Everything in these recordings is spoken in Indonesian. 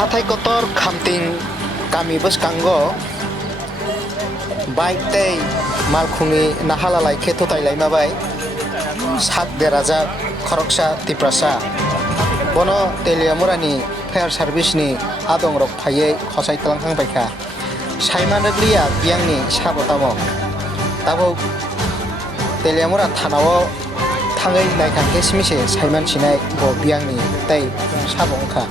Hathai kotor khamting kami bwskango bike tei malkhungni nahalalai khe thutai bai sak berajak khoroksa tiprasa bono Teliamurani fire service ni adong rok phaiye khosai tlankhang baikha saiman rikliya biyangni sabotamo tabo Teliamura thanao thangai naikhankhe simise saiman sinai bo biyangni tei sabo wngkha.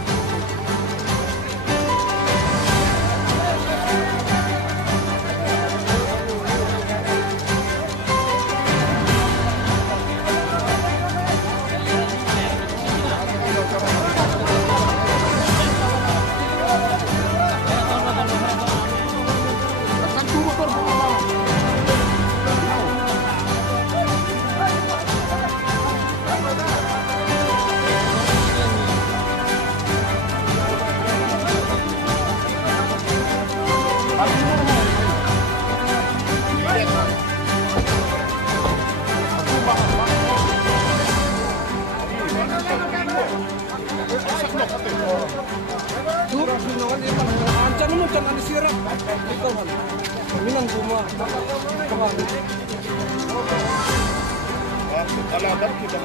Jangan disirap, minang semua. Kalau ada kita